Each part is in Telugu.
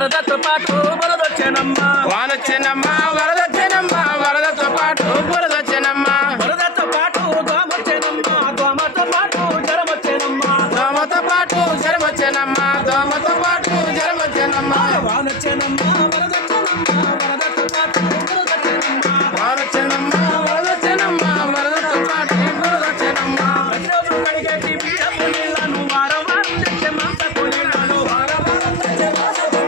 వరదతో పాటు వరదొచ్చేనమ్మా వానొచ్చేనమ్మా వరదొచ్చేనమ్మా వరదతో పాటు బురదొచ్చేనమ్మా వరదతో పాటు దోమొచ్చేనమ్మా దోమతో పాటు జ్వరమొచ్చేనమ్మా దోమతో పాటు జ్వరమొచ్చేనమ్మా దోమతో పాటు జ్వరమొచ్చేనమ్మా వానొచ్చేనమ్మా వరదొచ్చేనమ్మా వరదతో పాటు వరదొచ్చేనమ్మా వానొచ్చేనమ్మా వరదొచ్చేనమ్మా వరదతో పాటు బురదొచ్చేనమ్మా ప్రతిరోజు కడిగేటి బియ్యపు నీళ్ళను వారం వారం తెచ్చే మాంసపు నీళ్ళను వారం వారం తెచ్చే మాంసపు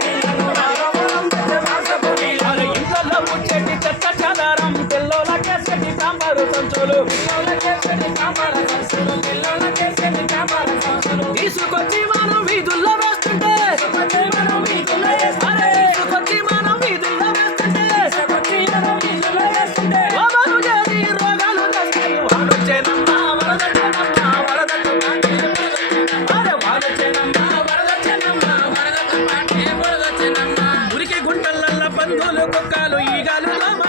నీళ్ళను వాళ్ళ ఇంట్లో ముచ్చేటి చెత్త చెదారం పిల్లోలకేసేటి సాంబారు సంచులు తీసుకొచ్చి మనం వీధుల్లో వేస్తుంటే తీసుకొచ్చి మనం వీధుల్లో వేస్తుంటే రోగాలు చేరి రోగాలు తెస్తాయి వాడొచ్చేనమ్మా వరదొచ్చేనమ్మా వరదతో పాటే అరే వాడొచ్చేనమ్మా వరదొచ్చేనమ్మా వరదతో పాటే వరదొచ్చేనమ్మా మురికి గుంటలల్ల పందులు కుక్కలు ఈగలు దోమ